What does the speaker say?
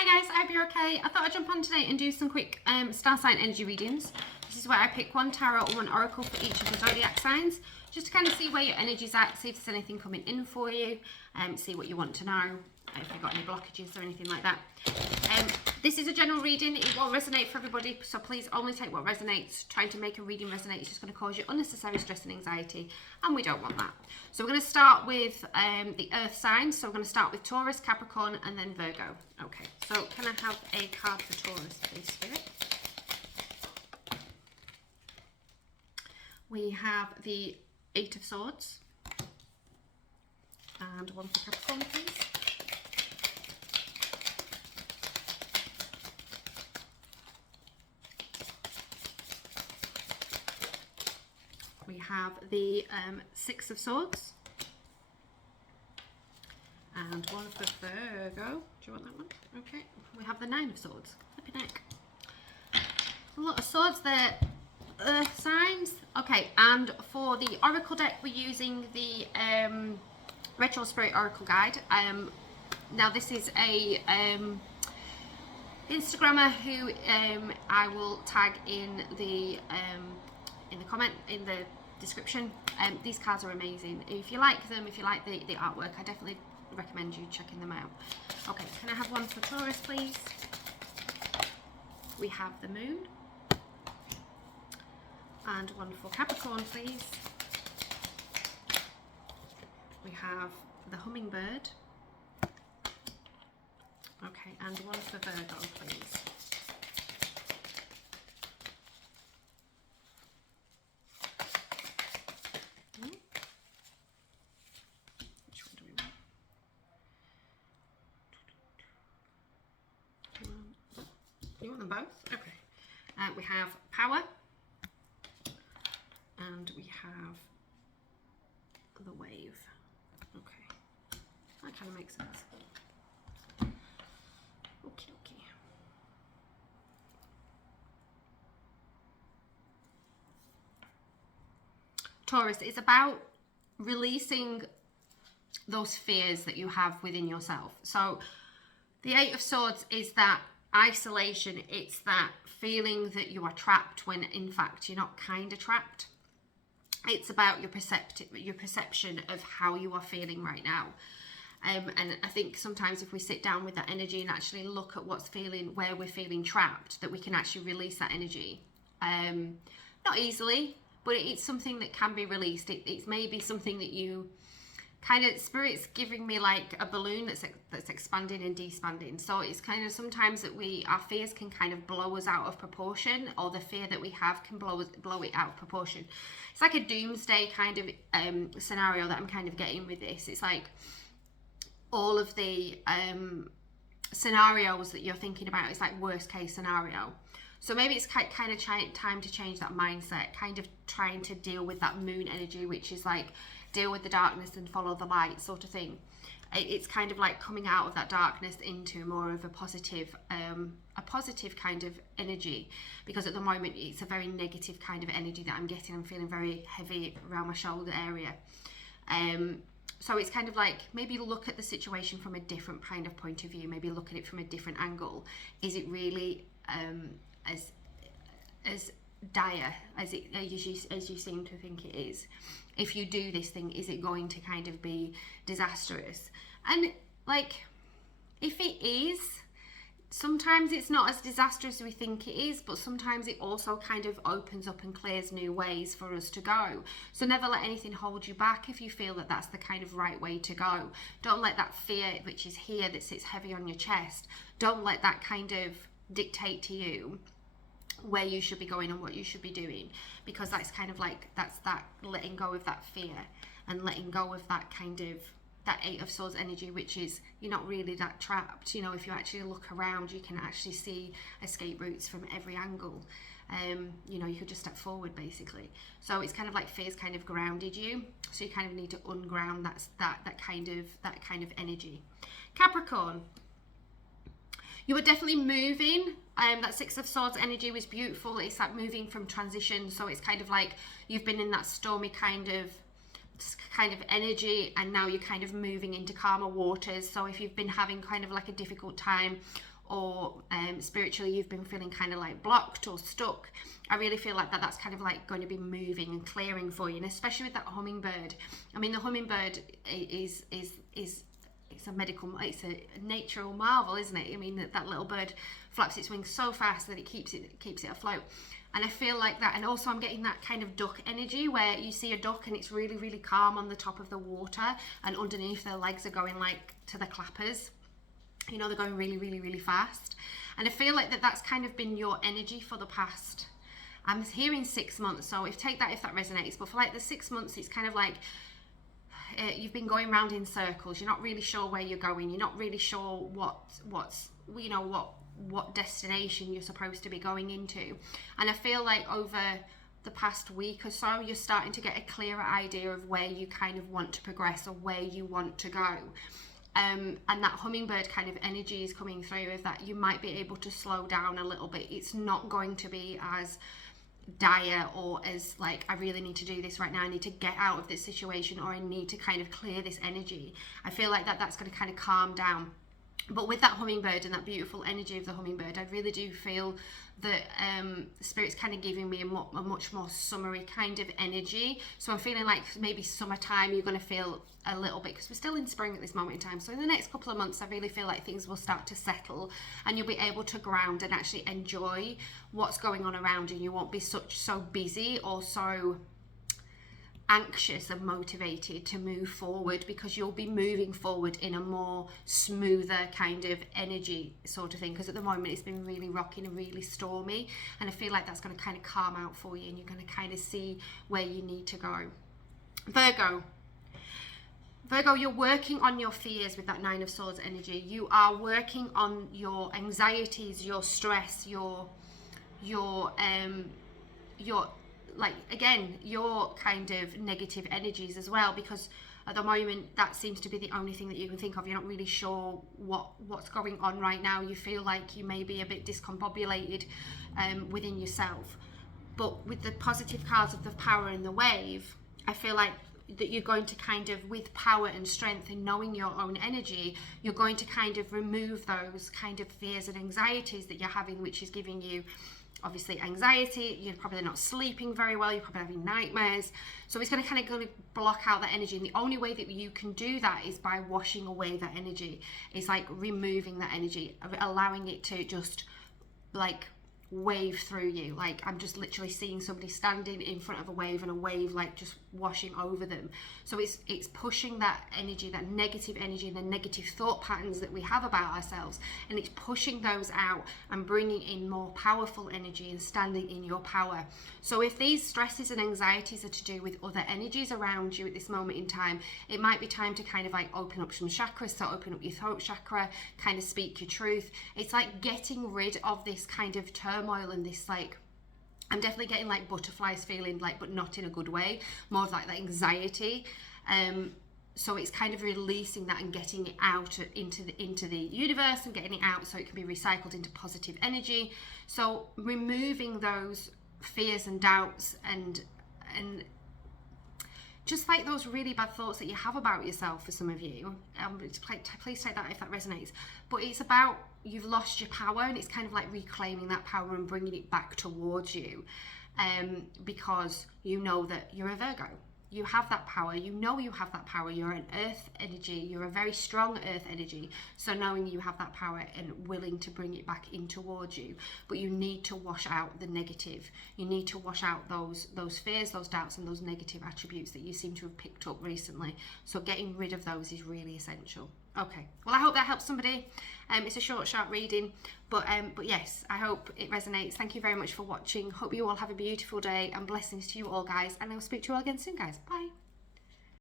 Hi guys, I hope you're okay. I thought I'd jump on today and do some quick star sign energy readings. This is where I pick one tarot or one oracle for each of the zodiac signs, just to kind of see where your energy's at, see if there's anything coming in for you, see what you want to know, if you've got any blockages or anything like that. This is a general reading. It won't resonate for everybody, so please only take what resonates. Trying to make a reading resonate is just going to cause you unnecessary stress and anxiety, and we don't want that. So we're going to start with the earth signs. So we're going to start with Taurus, Capricorn, and then Virgo. Okay, so can I have a card for Taurus, please, Spirit? We have the Eight of Swords, and one for Capricorn, please. We have the Six of Swords, and one for Virgo. Do you want that one? Okay. We have the Nine of Swords. Flipping heck. A lot of swords there. Earth signs. Okay, and for the Oracle deck, we're using the Retro Spirit Oracle Guide. Now this is a Instagrammer who I will tag in the comment in the description. These cards are amazing. If you like them, if you like the artwork, I definitely recommend you checking them out. Okay, can I have one for Taurus, please? We have the Moon, and one for Capricorn, please. We have the Hummingbird. Okay, and one for Virgo, please. Which one do we want? You want them both? Okay. We have Power. And we have the Wave. Okay, that kind of makes sense. Okay. Taurus, it's about releasing those fears that you have within yourself. So the Eight of Swords is that isolation. It's that feeling that you are trapped when in fact you're not kind of trapped. It's about your perception of how you are feeling right now. And I think sometimes if we sit down with that energy and actually look at where we're feeling trapped, that we can actually release that energy. Not easily, but it's something that can be released. It's maybe something that you kind of, Spirit's giving me like a balloon that's expanding and despanding. So it's kind of sometimes that our fears can kind of blow us out of proportion, or the fear that we have can blow it out of proportion. It's like a doomsday kind of scenario that I'm kind of getting with this. It's like all of the scenarios that you're thinking about is like worst case scenario. So maybe it's kind of time to change that mindset, kind of trying to deal with that moon energy, which is like deal with the darkness and follow the light sort of thing. It's kind of like coming out of that darkness into more of a positive kind of energy, because at the moment it's a very negative kind of energy that I'm getting. I'm feeling very heavy around my shoulder area. So it's kind of like maybe look at the situation from a different kind of point of view, maybe look at it from a different angle. Is it really as dire as you seem to think it is? If you do this thing, is it going to kind of be disastrous? And like, if it is, sometimes it's not as disastrous as we think it is, but sometimes it also kind of opens up and clears new ways for us to go. So never let anything hold you back if you feel that that's the kind of right way to go. Don't let that fear, which is here, that sits heavy on your chest, don't let that kind of dictate to you where you should be going and what you should be doing, because that's kind of like, that's that letting go of that fear and letting go of that kind of that Eight of Swords energy, which is you're not really that trapped. You know, if you actually look around, you can actually see escape routes from every angle. You know, you could just step forward basically. So it's kind of like fear's kind of grounded you, so you kind of need to unground that kind of energy. Capricorn, you were definitely moving. That Six of Swords energy was beautiful. It's like moving from transition. So it's kind of like you've been in that stormy kind of energy, and now you're kind of moving into calmer waters. So if you've been having kind of like a difficult time or spiritually you've been feeling kind of like blocked or stuck, I really feel like that's kind of like going to be moving and clearing for you. And especially with that hummingbird, I mean, the hummingbird is it's a natural marvel, isn't it? I mean, that little bird flaps its wings so fast that it keeps it afloat. And I feel like that. And also I'm getting that kind of duck energy where you see a duck and it's really, really calm on the top of the water, and underneath their legs are going like to the clappers. You know, they're going really, really, really fast. And I feel like that's kind of been your energy for the past, I'm hearing 6 months. So take that if that resonates. But for like the 6 months, it's kind of like you've been going around in circles. You're not really sure where you're going. You're not really sure what destination you're supposed to be going into. And I feel like over the past week or so, you're starting to get a clearer idea of where you kind of want to progress or where you want to go. And that hummingbird kind of energy is coming through, of that you might be able to slow down a little bit. It's not going to be as dire or as like, I really need to do this right now, I need to get out of this situation, or I need to kind of clear this energy. I feel like that's going to kind of calm down. But with that hummingbird and that beautiful energy of the hummingbird, I really do feel that Spirit's kind of giving me a much more summery kind of energy. So I'm feeling like maybe summertime you're going to feel a little bit, because we're still in spring at this moment in time. So in the next couple of months, I really feel like things will start to settle and you'll be able to ground and actually enjoy what's going on around you. You won't be so busy or so anxious and motivated to move forward, because you'll be moving forward in a more smoother kind of energy sort of thing. Because at the moment it's been really rocking and really stormy, and I feel like that's going to kind of calm out for you, and you're going to kind of see where you need to go. Virgo, you're working on your fears with that Nine of Swords energy. You are working on your anxieties, your stress, your like, again, your kind of negative energies as well, because at the moment that seems to be the only thing that you can think of. You're not really sure what's going on right now. You feel like you may be a bit discombobulated within yourself. But with the positive cards of the Power and the Wave, I feel like that you're going to kind of, with power and strength and knowing your own energy, you're going to kind of remove those kind of fears and anxieties that you're having, which is giving you obviously anxiety. You're probably not sleeping very well, you're probably having nightmares. So it's going to kind of block out that energy, and the only way that you can do that is by washing away that energy. It's like removing that energy, allowing it to just like wave through you. Like, I'm just literally seeing somebody standing in front of a wave, and a wave like just washing over them. So it's pushing that energy, that negative energy and the negative thought patterns that we have about ourselves, and it's pushing those out and bringing in more powerful energy and standing in your power. So if these stresses and anxieties are to do with other energies around you at this moment in time, it might be time to kind of like open up some chakras. So open up your throat chakra, kind of speak your truth. It's like getting rid of this kind of turmoil and this, like, I'm definitely getting like butterflies feeling, like, but not in a good way, more of like that anxiety. So it's kind of releasing that and getting it out into the universe and getting it out so it can be recycled into positive energy. So removing those fears and doubts and just like those really bad thoughts that you have about yourself for some of you. Please take that if that resonates. But it's about, you've lost your power, and it's kind of like reclaiming that power and bringing it back towards you, because you know that you're a Virgo. You have that power. You know you have that power. You're an earth energy. You're a very strong earth energy. So knowing you have that power and willing to bring it back in towards you, but you need to wash out the negative. You need to wash out those fears, those doubts, and those negative attributes that you seem to have picked up recently. So getting rid of those is really essential. Okay, well, I hope that helps somebody. It's a short reading, but yes, I hope it resonates. Thank you very much for watching. Hope you all have a beautiful day, and blessings to you all, guys, and I'll speak to you all again soon, guys. Bye.